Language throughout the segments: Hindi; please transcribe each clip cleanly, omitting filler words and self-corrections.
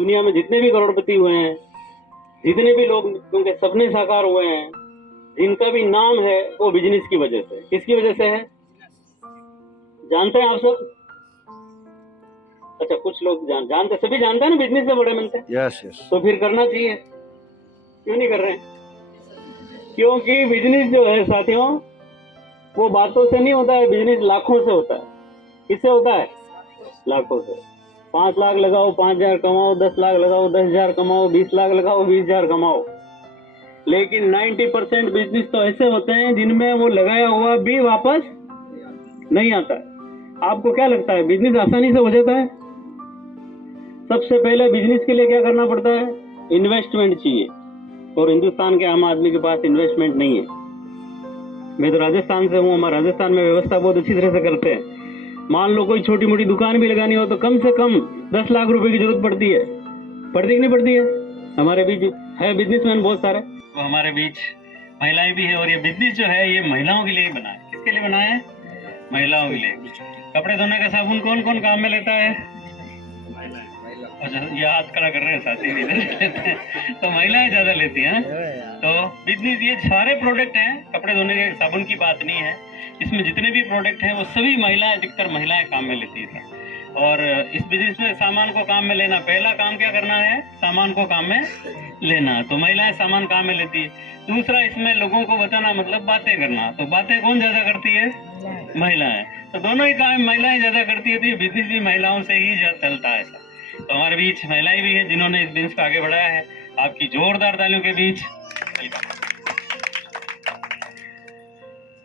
दुनिया में जितने भी करोड़पति हुए हैं, जितने भी लोग उनके सपने साकार हुए हैं, जिनका भी नाम है वो बिजनेस की वजह से। किसकी वजह से है जानते हैं आप सब? अच्छा, कुछ लोग जानते, सभी जानते हैं ना बिजनेस से बड़े बनते हैं। Yes yes. तो फिर करना चाहिए, क्यों नहीं कर रहे हैं? क्योंकि बिजनेस जो है साथियों, वो बातों से नहीं होता है, बिजनेस लाखों से होता है। किससे होता है? लाखों से। 5 लाख लगाओ 5,000 कमाओ, 10 लाख लगाओ 10,000 कमाओ, 20 लाख लगाओ 20,000 कमाओ। लेकिन 90% बिजनेस तो ऐसे होते हैं जिनमें वो लगाया हुआ भी वापस नहीं आता है। आपको क्या लगता है बिजनेस आसानी से हो जाता है? सबसे पहले बिजनेस के लिए क्या करना पड़ता है? इन्वेस्टमेंट चाहिए, और हिंदुस्तान के आम आदमी के पास इन्वेस्टमेंट नहीं है। मैं तो राजस्थान से हूँ, हमारे राजस्थान में व्यवस्था बहुत अच्छी तरह से करते हैं। मान लो कोई छोटी मोटी दुकान भी लगानी हो तो कम से कम 10 लाख रुपए की जरूरत पड़ती है। पड़ती कि नहीं पड़ती है? हमारे बीच है बिजनेसमैन बहुत सारे, तो हमारे बीच महिलाएं भी है। और ये बिजनेस जो है ये महिलाओं के लिए ही बना है। किसके लिए बना है? महिलाओं के लिए। कपड़े धोने का साबुन कौन कौन काम में लेता है? अच्छा, ये हाथ खड़ा कर रहे हैं साथी भी लेते हैं, तो महिलाएं ज्यादा लेती हैं। तो बिजनेस ये सारे प्रोडक्ट हैं, कपड़े धोने के साबुन की बात नहीं है, इसमें जितने भी प्रोडक्ट हैं वो सभी महिलाएं, अधिकतर महिलाएं काम में लेती है। और इस बिजनेस में सामान को काम में लेना, पहला काम क्या करना है? सामान को काम में लेना। तो महिलाएं सामान काम में लेती है। दूसरा, इसमें लोगों को बताना, मतलब बातें करना। तो बातें कौन ज्यादा करती है? महिलाएं। तो दोनों ही काम महिलाएं ज्यादा करती है, तो ये बिजनेस भी महिलाओं से ही चलता है। तो हमारे बीच महिलाएं भी हैं जिन्होंने इस बिजनेस को आगे बढ़ाया है। आपकी जोरदार तालियों के बीच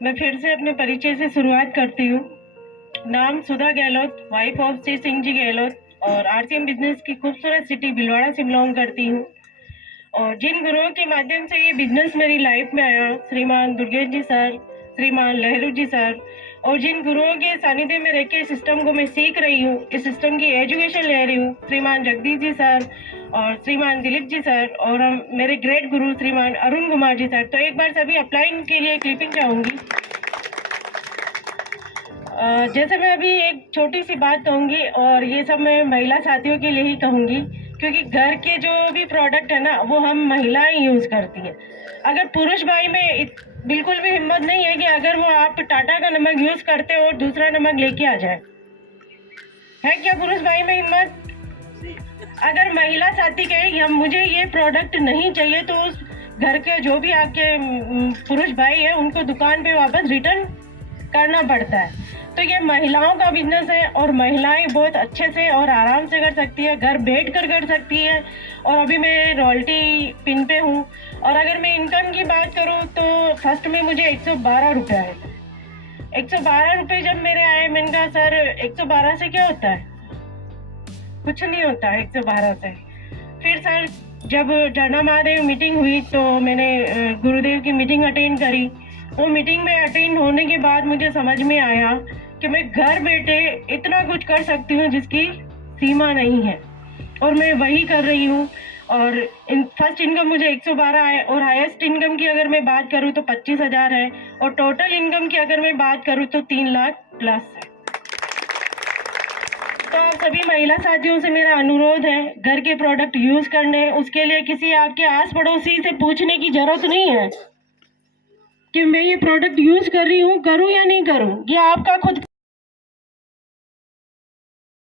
मैं फिर से अपने परिचय से शुरुआत करती हूँ। नाम सुधा गहलोत, वाइफ ऑफ श्री सिंह जी गहलोत, और आरसीएम बिजनेस की खूबसूरत सिटी भिलवाड़ा से बिलोंग करती हूँ। और जिन गुरुओं के माध्यम से ये बिजनेस मेरी लाइफ में आया, श्रीमान दुर्गेश जी सर, श्रीमान लहरू जी सर, और जिन गुरुओं के सानिध्य में रह के इस सिस्टम को मैं सीख रही हूँ, इस सिस्टम की एजुकेशन ले रही हूँ, श्रीमान जगदीश जी सर और श्रीमान दिलीप जी सर, और मेरे ग्रेट गुरु श्रीमान अरुण कुमार जी सर। तो एक बार सभी अपलाइन के लिए क्लिपिंग चाहूँगी। जैसे मैं अभी एक छोटी सी बात कहूँगी, और ये सब मैं महिला साथियों के लिए ही कहूँगी, क्योंकि घर के जो भी प्रोडक्ट है ना वो हम महिलाएं यूज़ करती हैं। अगर पुरुष भाई में बिल्कुल भी हिम्मत नहीं है कि अगर वो आप टाटा का नमक यूज़ करते हो और दूसरा नमक लेके आ जाए, है क्या पुरुष भाई में हिम्मत? अगर महिला साथी कहे कि हम मुझे ये प्रोडक्ट नहीं चाहिए, तो उस घर के जो भी आपके पुरुष भाई है उनको दुकान पे वापस रिटर्न करना पड़ता है। तो ये महिलाओं का बिजनेस है, और महिलाएं बहुत अच्छे से और आराम से कर सकती है, घर बैठ कर सकती है। और अभी मैं रॉयल्टी पिन पे हूँ। और अगर मैं इनकम की बात करूँ तो फर्स्ट में मुझे 112 रुपये आए। 112 रुपये जब मेरे आए, मैंने कहा सर 112 से क्या होता है? कुछ नहीं होता 112 से। फिर सर जब झरना महादेव मीटिंग हुई तो मैंने गुरुदेव की मीटिंग अटेंड करी। वो मीटिंग में अटेंड होने के बाद मुझे समझ में आया कि मैं घर बैठे इतना कुछ कर सकती हूँ जिसकी सीमा नहीं है, और मैं वही कर रही हूँ। और फर्स्ट इनकम मुझे 112 है, और हाईएस्ट इनकम की अगर मैं बात करूँ तो 25,000 है, और टोटल इनकम की अगर मैं बात करूँ तो 3 लाख प्लस है। तो आप सभी महिला साथियों से मेरा अनुरोध है, घर के प्रोडक्ट यूज करने, उसके लिए किसी आपके आस पड़ोसी से पूछने की जरूरत नहीं है कि मैं ये प्रोडक्ट यूज कर रही हूँ, करूँ या नहीं करूँ। ये आपका खुद